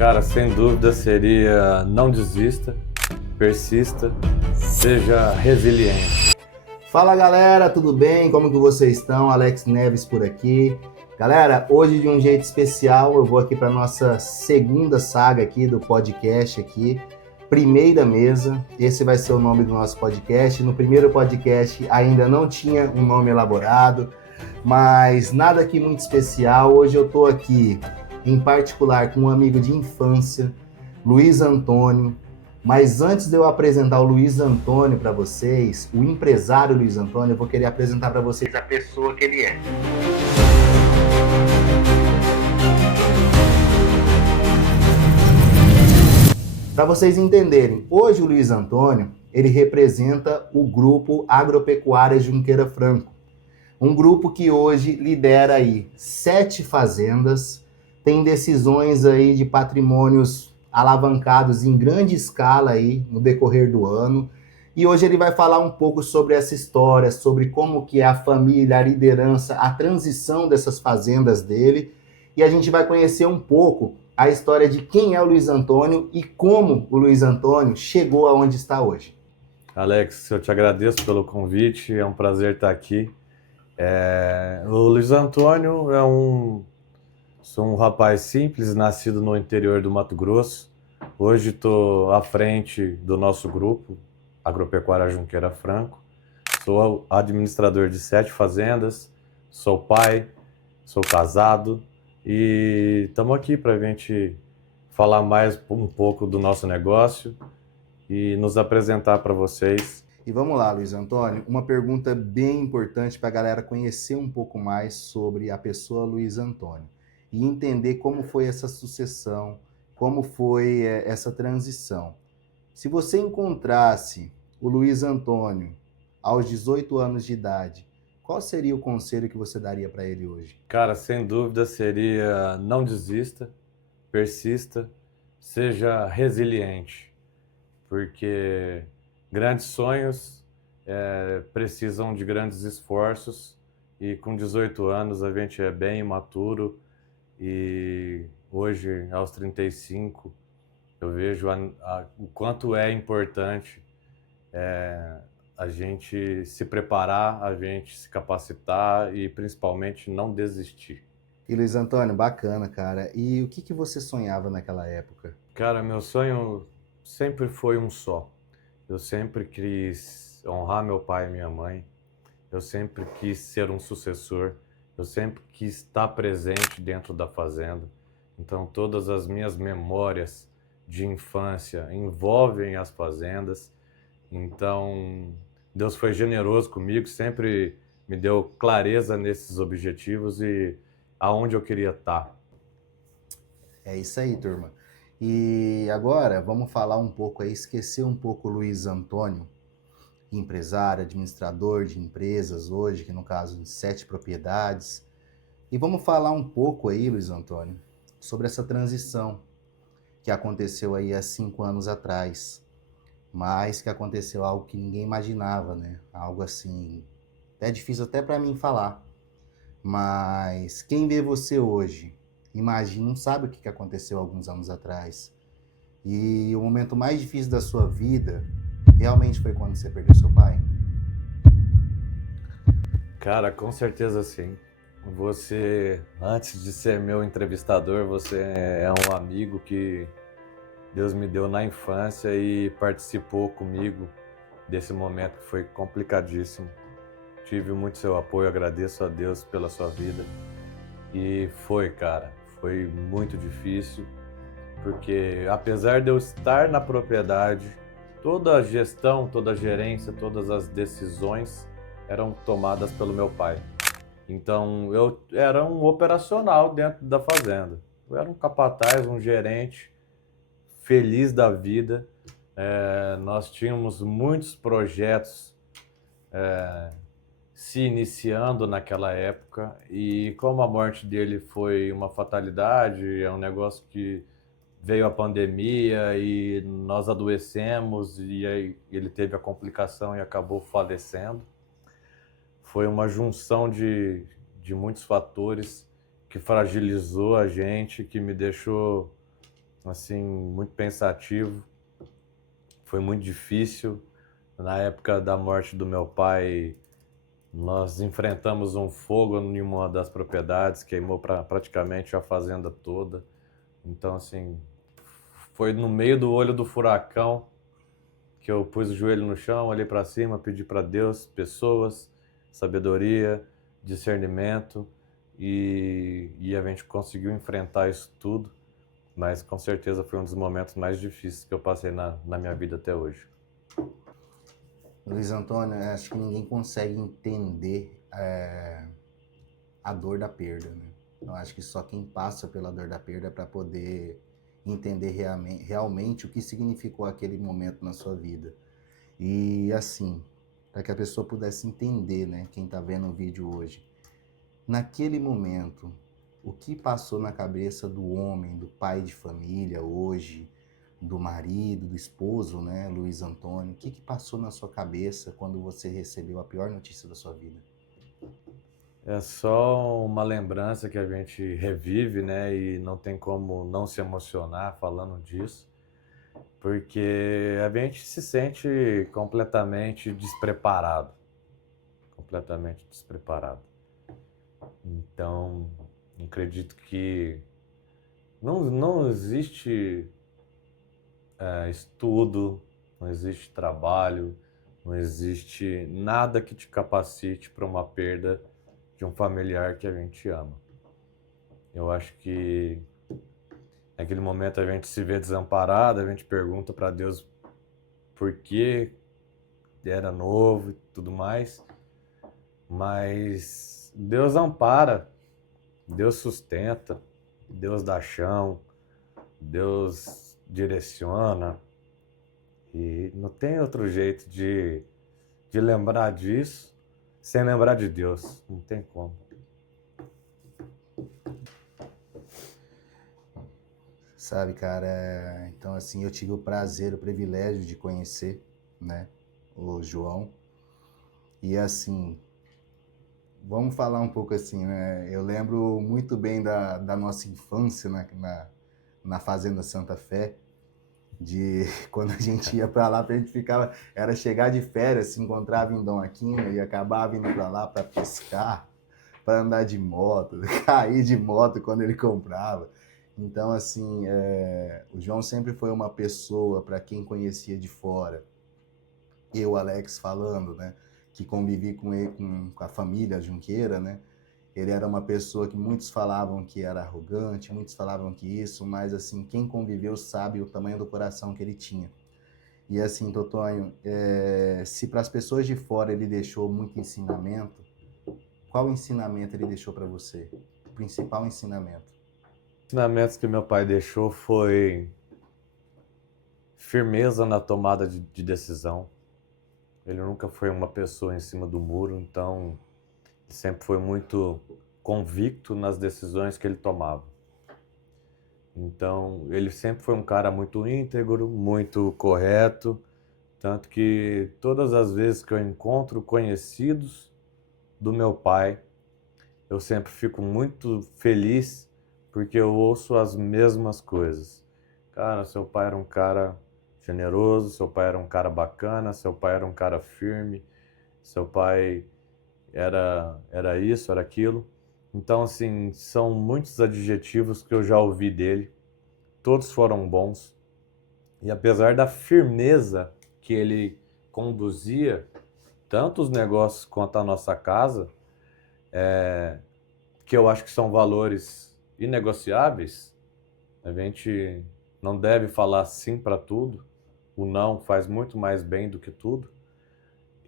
Cara, sem dúvida seria não desista, persista, seja resiliente. Fala galera, tudo bem? Como que vocês estão? Alex Neves por aqui. Galera, hoje de um jeito especial eu vou aqui para nossa segunda saga aqui do podcast aqui, Primeira Mesa. Esse vai ser o nome do nosso podcast. No primeiro podcast ainda não tinha um nome elaborado, mas nada aqui muito especial. Hoje eu tô aqui em particular com um amigo de infância, Luiz Antônio. Mas antes de eu apresentar o Luiz Antônio para vocês, o empresário Luiz Antônio, eu vou querer apresentar para vocês a pessoa que ele é. Para vocês entenderem, hoje o Luiz Antônio, ele representa o grupo Agropecuária Junqueira Franco. Um grupo que hoje lidera aí 7 fazendas, tem decisões aí de patrimônios alavancados em grande escala aí no decorrer do ano. E hoje ele vai falar um pouco sobre essa história, sobre como que é a família, a liderança, a transição dessas fazendas dele. E a gente vai conhecer um pouco a história de quem é o Luiz Antônio e como o Luiz Antônio chegou aonde está hoje. Alex, eu te agradeço pelo convite, é um prazer estar aqui. O Luiz Antônio sou um rapaz simples, nascido no interior do Mato Grosso. Hoje estou à frente do nosso grupo, Agropecuária Junqueira Franco. Sou administrador de 7 fazendas, sou pai, sou casado e estamos aqui para a gente falar mais um pouco do nosso negócio e nos apresentar para vocês. E vamos lá, Luiz Antônio, uma pergunta bem importante para a galera conhecer um pouco mais sobre a pessoa Luiz Antônio e entender como foi essa sucessão, como foi essa transição. Se você encontrasse o Luiz Antônio aos 18 anos de idade, qual seria o conselho que você daria para ele hoje? Cara, sem dúvida seria não desista, persista, seja resiliente, porque grandes sonhos precisam de grandes esforços e com 18 anos a gente é bem imaturo e hoje, aos 35, eu vejo o quanto é importante a gente se preparar, a gente se capacitar e principalmente não desistir. E Luiz Antônio, bacana, cara. E o que você sonhava naquela época? Cara, meu sonho sempre foi um só. Eu sempre quis honrar meu pai e minha mãe. Eu sempre quis ser um sucessor. Eu sempre quis estar presente dentro da fazenda. Então, todas as minhas memórias de infância envolvem as fazendas. Então, Deus foi generoso comigo, sempre me deu clareza nesses objetivos e aonde eu queria estar. É isso aí, turma. E agora vamos falar um pouco aí, esquecer um pouco o Luiz Antônio, empresário, administrador de empresas hoje, que no caso em 7 propriedades. E vamos falar um pouco aí, Luiz Antônio, sobre essa transição que aconteceu aí há 5 anos atrás, mas que aconteceu algo que ninguém imaginava, né? Algo assim, é difícil até para mim falar, mas quem vê você hoje, imagina, não sabe o que aconteceu alguns anos atrás. E o momento mais difícil da sua vida realmente foi quando você perdeu seu pai? Cara, com certeza sim. Você, antes de ser meu entrevistador, você é um amigo que Deus me deu na infância e participou comigo desse momento que foi complicadíssimo. Tive muito seu apoio, agradeço a Deus pela sua vida. E foi muito difícil, porque apesar de eu estar na propriedade, toda a gestão, toda a gerência, todas as decisões eram tomadas pelo meu pai. Então eu era um operacional dentro da fazenda. Eu era um capataz, um gerente, feliz da vida. Nós tínhamos muitos projetos se iniciando naquela época e como a morte dele foi uma fatalidade, é um negócio que veio a pandemia e nós adoecemos e aí ele teve a complicação e acabou falecendo. Foi uma junção de muitos fatores que fragilizou a gente, que me deixou assim, muito pensativo, foi muito difícil. Na época da morte do meu pai, nós enfrentamos um fogo em uma das propriedades, queimou praticamente a fazenda toda. Então, assim, foi no meio do olho do furacão que eu pus o joelho no chão, olhei para cima, pedi para Deus pessoas, sabedoria, discernimento e a gente conseguiu enfrentar isso tudo, mas com certeza foi um dos momentos mais difíceis que eu passei na minha vida até hoje. Luiz Antônio, acho que ninguém consegue entender a dor da perda, né? Eu acho que só quem passa pela dor da perda para poder entender realmente o que significou aquele momento na sua vida. E assim, para que a pessoa pudesse entender, né, quem está vendo o vídeo hoje, naquele momento, o que passou na cabeça do homem, do pai de família hoje, do marido, do esposo, né, Luiz Antônio, o que passou na sua cabeça quando você recebeu a pior notícia da sua vida? É só uma lembrança que a gente revive, né? E não tem como não se emocionar falando disso, porque a gente se sente completamente despreparado, completamente despreparado. Então, acredito que não existe estudo, não existe trabalho, não existe nada que te capacite para uma perda de um familiar que a gente ama. Eu acho que naquele momento a gente se vê desamparado, a gente pergunta para Deus por que era novo e tudo mais, mas Deus ampara, Deus sustenta, Deus dá chão, Deus direciona e não tem outro jeito de lembrar disso sem lembrar de Deus, não tem como. Sabe, cara, então assim, eu tive o prazer, o privilégio de conhecer, né, o João. E assim, vamos falar um pouco assim, né? Eu lembro muito bem da nossa infância na Fazenda Santa Fé, de quando a gente ia para lá, a gente ficava, era chegar de férias, se encontrava em Dom Aquino e acabava indo para lá para pescar, para andar de moto, cair de moto quando ele comprava. Então, assim, o João sempre foi uma pessoa, para quem conhecia de fora, eu, Alex, falando, né, que convivi com ele, com a família Junqueira, né, ele era uma pessoa que muitos falavam que era arrogante, muitos falavam que isso, mas, assim, quem conviveu sabe o tamanho do coração que ele tinha. E, assim, Totonho, se para as pessoas de fora ele deixou muito ensinamento, qual ensinamento ele deixou para você? O principal ensinamento? Os ensinamentos que meu pai deixou foi firmeza na tomada de decisão. Ele nunca foi uma pessoa em cima do muro, então ele sempre foi muito convicto nas decisões que ele tomava. Então, ele sempre foi um cara muito íntegro, muito correto, tanto que todas as vezes que eu encontro conhecidos do meu pai, eu sempre fico muito feliz porque eu ouço as mesmas coisas. Cara, seu pai era um cara generoso, seu pai era um cara bacana, seu pai era um cara firme, seu pai era isso, era aquilo. Então, assim, são muitos adjetivos que eu já ouvi dele, todos foram bons. E apesar da firmeza que ele conduzia, tanto os negócios quanto a nossa casa, que eu acho que são valores inegociáveis, a gente não deve falar sim para tudo, o não faz muito mais bem do que tudo.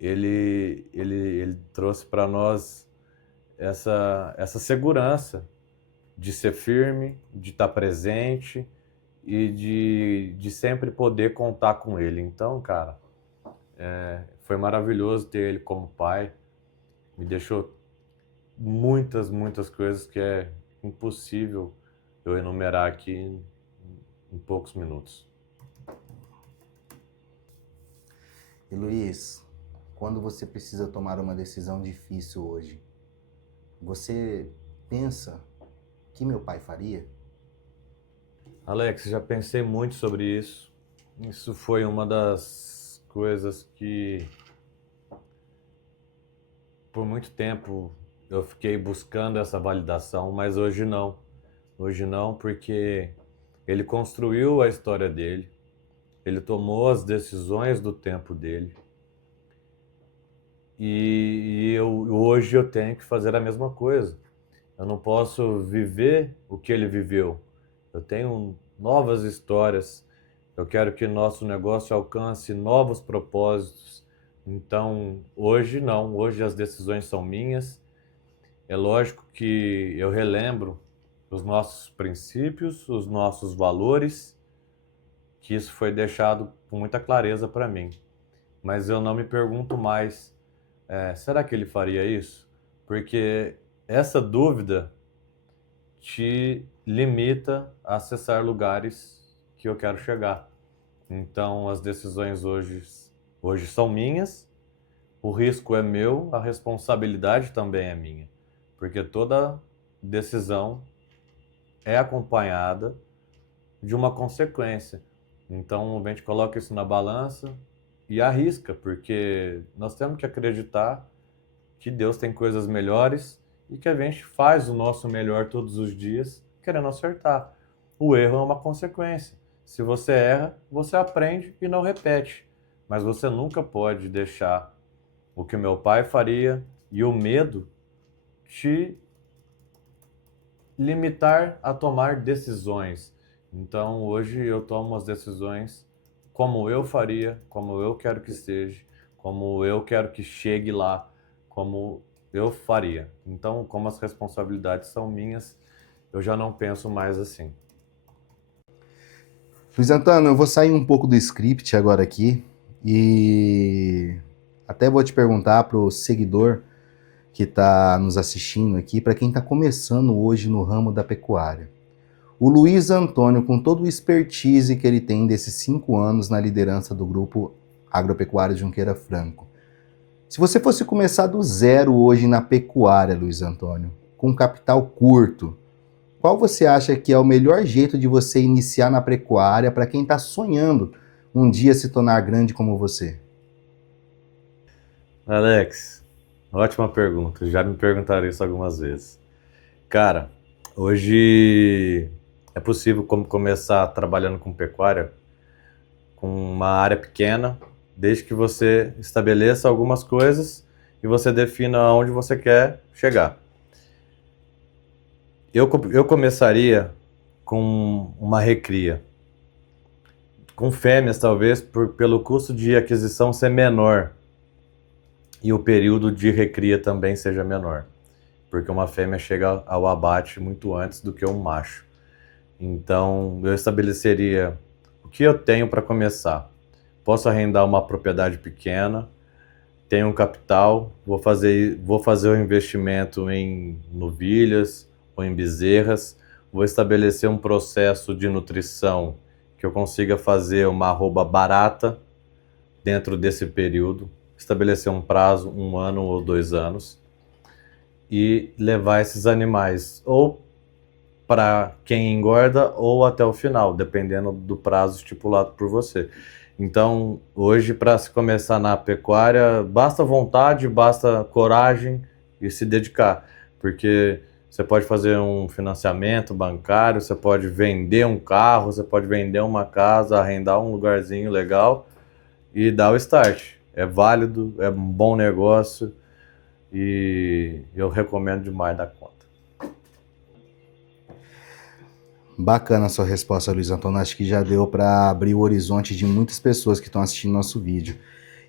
Ele trouxe para nós essa segurança de ser firme, de estar presente e de sempre poder contar com ele. Então, cara, foi maravilhoso ter ele como pai. Me deixou muitas coisas que é impossível eu enumerar aqui em poucos minutos. E Luiz, quando você precisa tomar uma decisão difícil hoje, você pensa que meu pai faria? Alex, já pensei muito sobre isso. Isso foi uma das coisas que, por muito tempo, eu fiquei buscando essa validação, mas hoje não. Hoje não, porque ele construiu a história dele, ele tomou as decisões do tempo dele, hoje eu tenho que fazer a mesma coisa. Eu não posso viver o que ele viveu. Eu tenho novas histórias. Eu quero que nosso negócio alcance novos propósitos. Então, hoje não. Hoje as decisões são minhas. É lógico que eu relembro os nossos princípios, os nossos valores, que isso foi deixado com muita clareza para mim. Mas eu não me pergunto mais, será que ele faria isso? Porque essa dúvida te limita a acessar lugares que eu quero chegar. Então, as decisões hoje são minhas, o risco é meu, a responsabilidade também é minha, porque toda decisão é acompanhada de uma consequência. Então, a gente coloca isso na balança e arrisca, porque nós temos que acreditar que Deus tem coisas melhores e que a gente faz o nosso melhor todos os dias querendo acertar. O erro é uma consequência. Se você erra, você aprende e não repete. Mas você nunca pode deixar o que meu pai faria e o medo te limitar a tomar decisões. Então, hoje eu tomo as decisões como eu faria, como eu quero que seja, como eu quero que chegue lá, como eu faria. Então, como as responsabilidades são minhas, eu já não penso mais assim. Luiz Antônio, eu vou sair um pouco do script agora aqui e até vou te perguntar para o seguidor que está nos assistindo aqui, para quem está começando hoje no ramo da pecuária. O Luiz Antônio, com todo o expertise que ele tem desses 5 anos na liderança do Grupo Agropecuário Junqueira Franco, se você fosse começar do zero hoje na pecuária, Luiz Antônio, com capital curto, qual você acha que é o melhor jeito de você iniciar na pecuária para quem está sonhando um dia se tornar grande como você? Alex, ótima pergunta. Já me perguntaram isso algumas vezes. Cara, hoje é possível começar trabalhando com pecuária com uma área pequena, desde que você estabeleça algumas coisas e você defina aonde você quer chegar. Eu começaria com uma recria, com fêmeas talvez, pelo custo de aquisição ser menor e o período de recria também seja menor, porque uma fêmea chega ao abate muito antes do que um macho. Então, eu estabeleceria o que eu tenho para começar. Posso arrendar uma propriedade pequena, tenho um capital, vou fazer o investimento em novilhas ou em bezerras, vou estabelecer um processo de nutrição que eu consiga fazer uma arroba barata dentro desse período, estabelecer um prazo, 1 ano ou 2 anos, e levar esses animais ou para quem engorda ou até o final, dependendo do prazo estipulado por você. Então, hoje, para se começar na pecuária, basta vontade, basta coragem e se dedicar, porque você pode fazer um financiamento bancário, você pode vender um carro, você pode vender uma casa, arrendar um lugarzinho legal e dar o start. É válido, é um bom negócio e eu recomendo demais da conta. Bacana a sua resposta, Luiz Antônio. Acho que já deu para abrir o horizonte de muitas pessoas que estão assistindo nosso vídeo.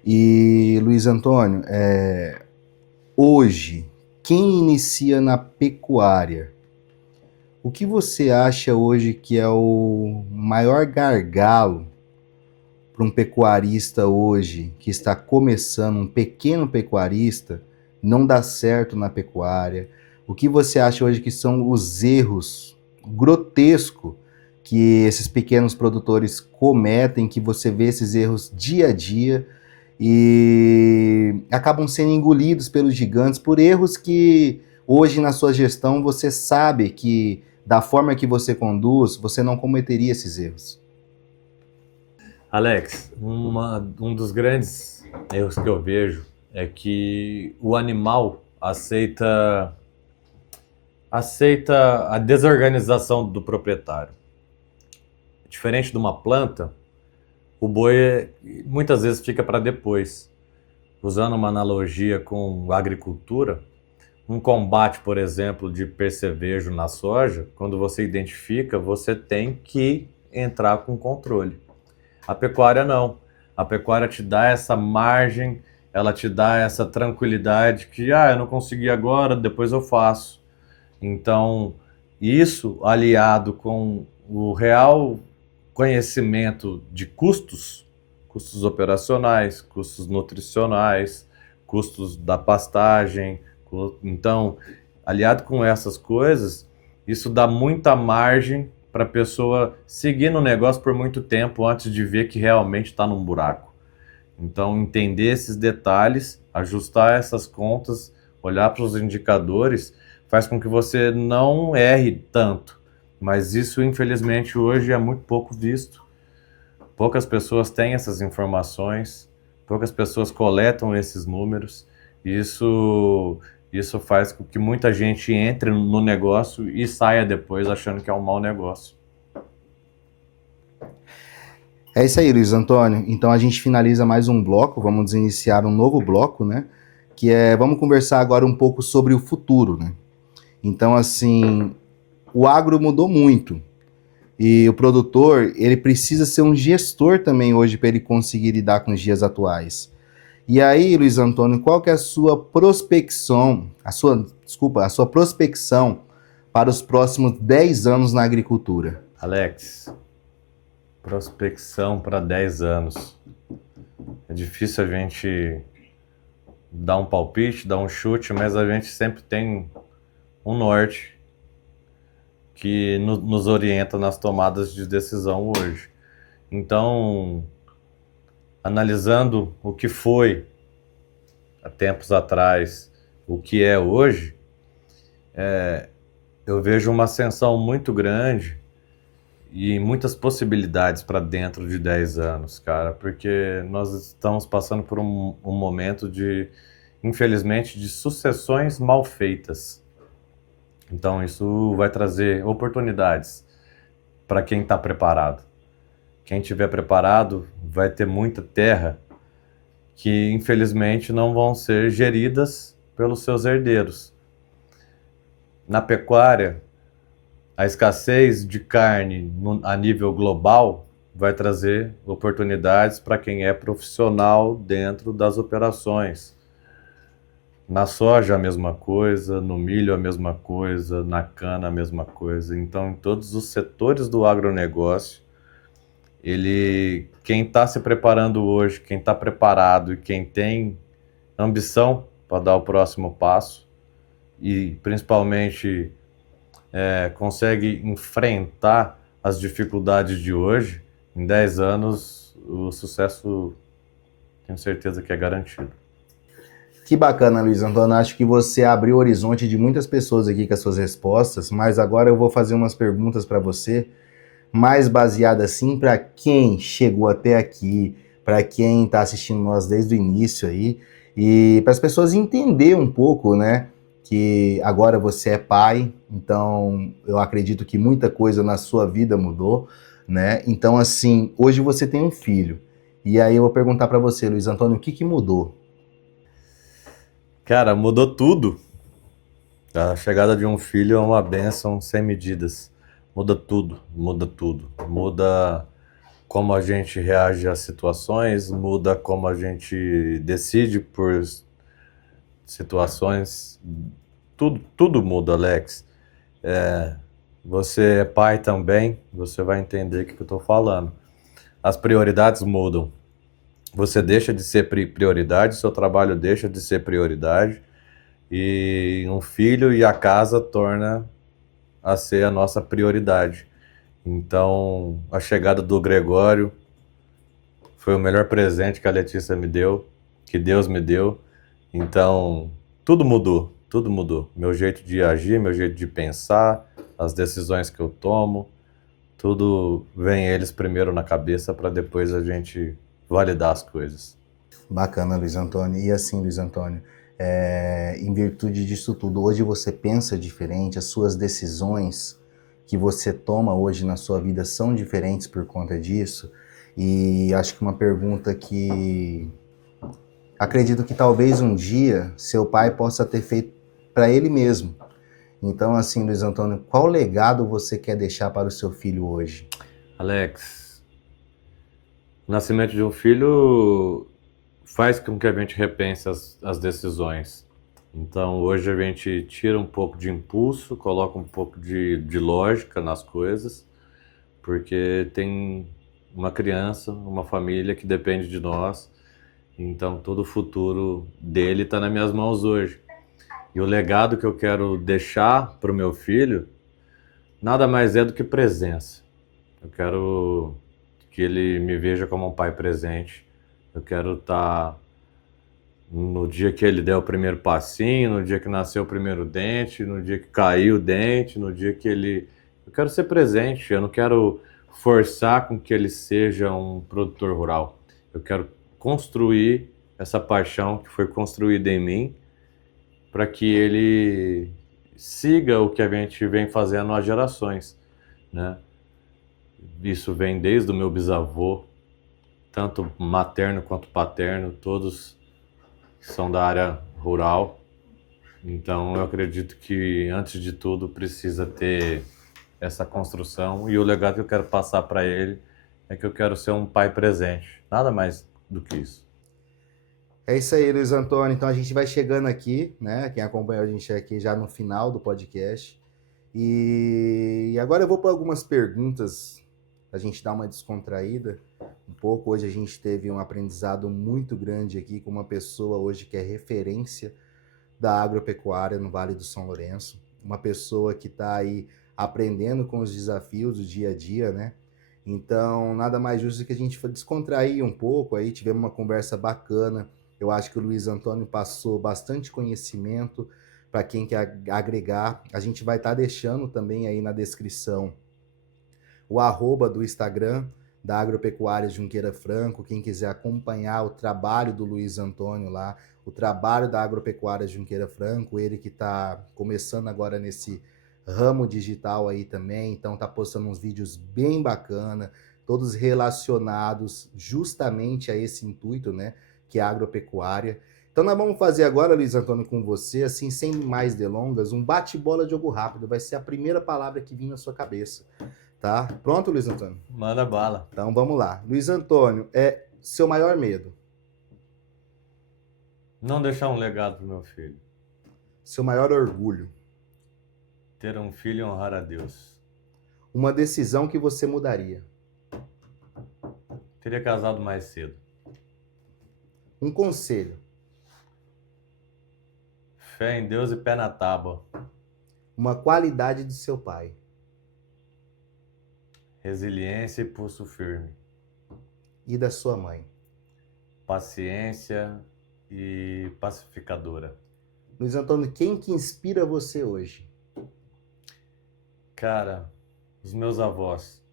E, Luiz Antônio, hoje, quem inicia na pecuária, o que você acha hoje que é o maior gargalo para um pecuarista hoje que está começando, um pequeno pecuarista, não dá certo na pecuária? O que você acha hoje que são os erros grotescos que esses pequenos produtores cometem, que você vê esses erros dia a dia e acabam sendo engolidos pelos gigantes por erros que hoje na sua gestão você sabe que da forma que você conduz, você não cometeria esses erros. Alex, um dos grandes erros que eu vejo é que o animal aceita a desorganização do proprietário. Diferente de uma planta, o boi muitas vezes fica para depois. Usando uma analogia com a agricultura, um combate, por exemplo, de percevejo na soja, quando você identifica, você tem que entrar com controle. A pecuária não. A pecuária te dá essa margem, ela te dá essa tranquilidade que, eu não consegui agora, depois eu faço. Então, isso aliado com o real conhecimento de custos, custos operacionais, custos nutricionais, custos da pastagem. Então, aliado com essas coisas, isso dá muita margem para a pessoa seguir no negócio por muito tempo antes de ver que realmente está num buraco. Então, entender esses detalhes, ajustar essas contas, olhar para os indicadores, faz com que você não erre tanto. Mas isso, infelizmente, hoje é muito pouco visto. Poucas pessoas têm essas informações, poucas pessoas coletam esses números. Isso faz com que muita gente entre no negócio e saia depois achando que é um mau negócio. É isso aí, Luiz Antônio. Então a gente finaliza mais um bloco, vamos iniciar um novo bloco, né? Vamos conversar agora um pouco sobre o futuro, né? Então, assim, o agro mudou muito. E o produtor, ele precisa ser um gestor também hoje para ele conseguir lidar com os dias atuais. E aí, Luiz Antônio, qual que é a sua prospecção, a sua prospecção para os próximos 10 anos na agricultura? Alex, prospecção para 10 anos. É difícil a gente dar um palpite, dar um chute, mas a gente sempre tem um norte que nos orienta nas tomadas de decisão hoje. Então, analisando o que foi há tempos atrás, o que é hoje, eu vejo uma ascensão muito grande e muitas possibilidades para dentro de 10 anos, cara, porque nós estamos passando por um momento infelizmente, de sucessões mal feitas. Então, isso vai trazer oportunidades para quem está preparado. Quem estiver preparado vai ter muita terra que, infelizmente, não vão ser geridas pelos seus herdeiros. Na pecuária, a escassez de carne a nível global vai trazer oportunidades para quem é profissional dentro das operações. Na soja a mesma coisa, no milho a mesma coisa, na cana a mesma coisa. Então, em todos os setores do agronegócio, quem está se preparando hoje, quem está preparado e quem tem ambição para dar o próximo passo e principalmente consegue enfrentar as dificuldades de hoje, em 10 anos o sucesso tenho certeza que é garantido. Que bacana, Luiz Antônio. Acho que você abriu o horizonte de muitas pessoas aqui com as suas respostas, mas agora eu vou fazer umas perguntas para você, mais baseada assim para quem chegou até aqui, para quem está assistindo nós desde o início aí, e para as pessoas entenderem um pouco, né? Que agora você é pai, então eu acredito que muita coisa na sua vida mudou, né? Então, assim, hoje você tem um filho. E aí eu vou perguntar para você, Luiz Antônio, o que mudou? Cara, mudou tudo. A chegada de um filho é uma bênção sem medidas. Muda tudo, muda tudo. Muda como a gente reage às situações, muda como a gente decide por situações. Tudo muda, Alex. Você é pai também, você vai entender o que eu estou falando. As prioridades mudam. Você deixa de ser prioridade, seu trabalho deixa de ser prioridade, e um filho e a casa torna a ser a nossa prioridade. Então, a chegada do Gregório foi o melhor presente que a Letícia me deu, que Deus me deu. Então, tudo mudou, tudo mudou. Meu jeito de agir, meu jeito de pensar, as decisões que eu tomo, tudo vem eles primeiro na cabeça para depois a gente validar as coisas. Bacana, Luiz Antônio. E assim, Luiz Antônio, em virtude disso tudo, hoje você pensa diferente, as suas decisões que você toma hoje na sua vida são diferentes por conta disso? E acho que uma pergunta que acredito que talvez um dia seu pai possa ter feito para ele mesmo. Então, assim, Luiz Antônio, qual legado você quer deixar para o seu filho hoje? Alex, o nascimento de um filho faz com que a gente repense as decisões. Então, hoje a gente tira um pouco de impulso, coloca um pouco de lógica nas coisas, porque tem uma criança, uma família que depende de nós, então todo o futuro dele está nas minhas mãos hoje. E o legado que eu quero deixar para o meu filho nada mais é do que presença. Eu quero que ele me veja como um pai presente. Eu quero estar no dia que ele der o primeiro passinho, no dia que nasceu o primeiro dente, no dia que caiu o dente, no dia que ele... Eu quero ser presente, eu não quero forçar com que ele seja um produtor rural. Eu quero construir essa paixão que foi construída em mim para que ele siga o que a gente vem fazendo há gerações, né? Isso vem desde o meu bisavô, tanto materno quanto paterno, todos são da área rural. Então eu acredito que, antes de tudo, precisa ter essa construção. E o legado que eu quero passar para ele é que eu quero ser um pai presente. Nada mais do que isso. É isso aí, Luiz Antônio. Então a gente vai chegando aqui, né? Quem acompanhou a gente aqui já no final do podcast. E agora eu vou para algumas perguntas, a gente dar uma descontraída um pouco. Hoje a gente teve um aprendizado muito grande aqui com uma pessoa hoje que é referência da agropecuária no Vale do São Lourenço. Uma pessoa que está aí aprendendo com os desafios do dia a dia, né? Então, nada mais justo que a gente descontrair um pouco aí, tivemos uma conversa bacana. Eu acho que o Luiz Antônio passou bastante conhecimento para quem quer agregar. A gente vai estar deixando também aí na descrição o @ do Instagram da Agropecuária Junqueira Franco, quem quiser acompanhar o trabalho do Luiz Antônio lá, o trabalho da Agropecuária Junqueira Franco, ele que está começando agora nesse ramo digital aí também, então tá postando uns vídeos bem bacana, todos relacionados justamente a esse intuito, né, que é a agropecuária. Então nós vamos fazer agora, Luiz Antônio, com você, assim, sem mais delongas, um bate-bola de jogo rápido, vai ser a primeira palavra que vir na sua cabeça. Tá? Pronto, Luiz Antônio? Manda bala. Então vamos lá. Luiz Antônio, é seu maior medo? Não deixar um legado pro meu filho. Seu maior orgulho? Ter um filho e honrar a Deus. Uma decisão que você mudaria? Teria casado mais cedo. Um conselho? Fé em Deus e pé na tábua. Uma qualidade do seu pai? Resiliência e pulso firme. E da sua mãe? Paciência e pacificadora. Luiz Antônio, quem que inspira você hoje? Cara, os meus avós.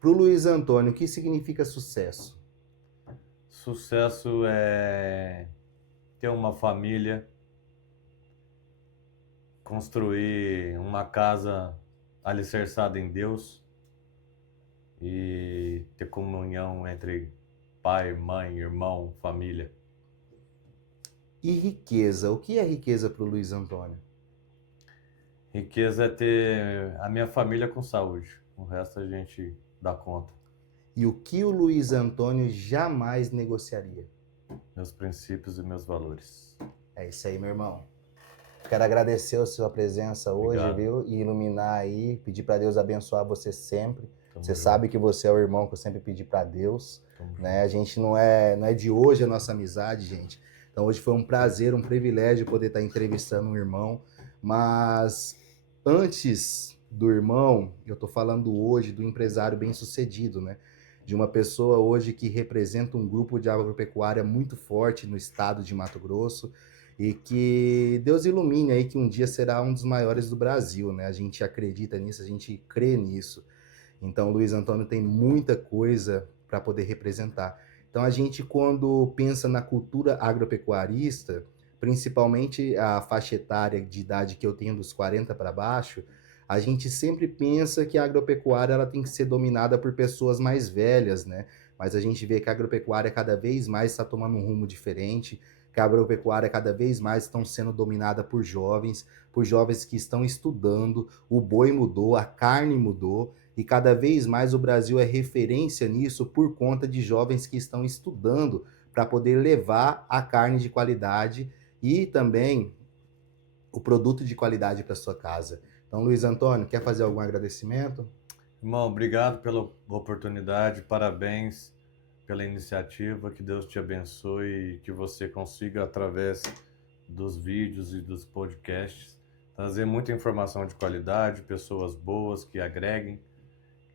Pro Luiz Antônio, o que significa sucesso? Sucesso é ter uma família, construir uma casa alicerçada em Deus e ter comunhão entre pai, mãe, irmão, família. E riqueza? O que é riqueza pro Luiz Antônio? Riqueza é ter a minha família com saúde. O resto a gente dá conta. E o que o Luiz Antônio jamais negociaria? Meus princípios e meus valores. É isso aí, meu irmão. Quero agradecer a sua presença hoje, Obrigado. viu? E iluminar aí, pedir para Deus abençoar você sempre. Tamo Você junto. sabe que você é o irmão que eu sempre pedi para Deus, Tamo né? A gente não é de hoje a nossa amizade, gente. Então hoje foi um prazer, um privilégio poder estar entrevistando um irmão. Mas antes do irmão, eu tô falando hoje do empresário bem-sucedido, né? De uma pessoa hoje que representa um grupo de agropecuária muito forte no estado de Mato Grosso. e que Deus ilumine aí que um dia será um dos maiores do Brasil, né? A gente acredita nisso, a gente crê nisso. Então, o Luiz Antônio tem muita coisa para poder representar. Então, a gente, quando pensa na cultura agropecuarista, principalmente a faixa etária de idade que eu tenho dos 40 para baixo, a gente sempre pensa que a agropecuária ela tem que ser dominada por pessoas mais velhas, né? Mas a gente vê que a agropecuária cada vez mais está tomando um rumo diferente, que a agropecuária cada vez mais estão sendo dominada por jovens que estão estudando, o boi mudou, a carne mudou, e cada vez mais o Brasil é referência nisso por conta de jovens que estão estudando para poder levar a carne de qualidade e também o produto de qualidade para sua casa. Então, Luiz Antônio, quer fazer algum agradecimento? Irmão, obrigado pela oportunidade, parabéns pela iniciativa, que Deus te abençoe e que você consiga, através dos vídeos e dos podcasts, trazer muita informação de qualidade, pessoas boas que agreguem.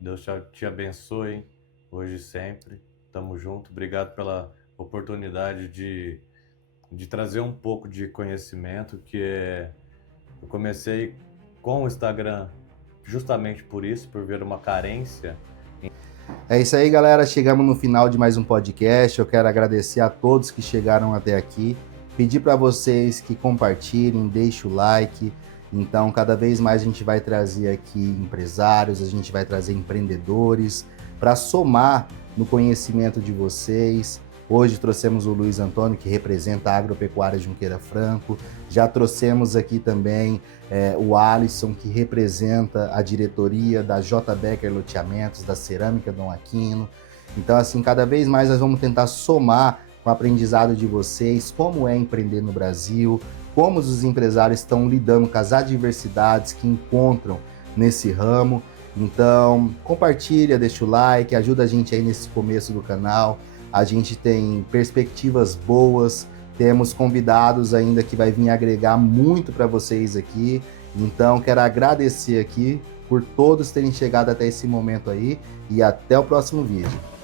Deus te abençoe hoje e sempre. Tamo junto. Obrigado pela oportunidade de trazer um pouco de conhecimento, eu comecei com o Instagram justamente por isso, por ver uma carência. É isso aí, galera. Chegamos no final de mais um podcast. Eu quero agradecer a todos que chegaram até aqui. Pedir para vocês que compartilhem, deixem o like. Então, cada vez mais a gente vai trazer aqui empresários, a gente vai trazer empreendedores para somar no conhecimento de vocês. Hoje trouxemos o Luiz Antônio, que representa a Agropecuária Junqueira Franco. Já trouxemos aqui também o Alisson, que representa a diretoria da J. Becker Loteamentos, da Cerâmica Dom Aquino. Então, assim, cada vez mais nós vamos tentar somar com o aprendizado de vocês, como é empreender no Brasil, como os empresários estão lidando com as adversidades que encontram nesse ramo. Então, compartilha, deixa o like, ajuda a gente aí nesse começo do canal. A gente tem perspectivas boas, temos convidados ainda que vai vir agregar muito para vocês aqui. Então, quero agradecer aqui por todos terem chegado até esse momento aí e até o próximo vídeo.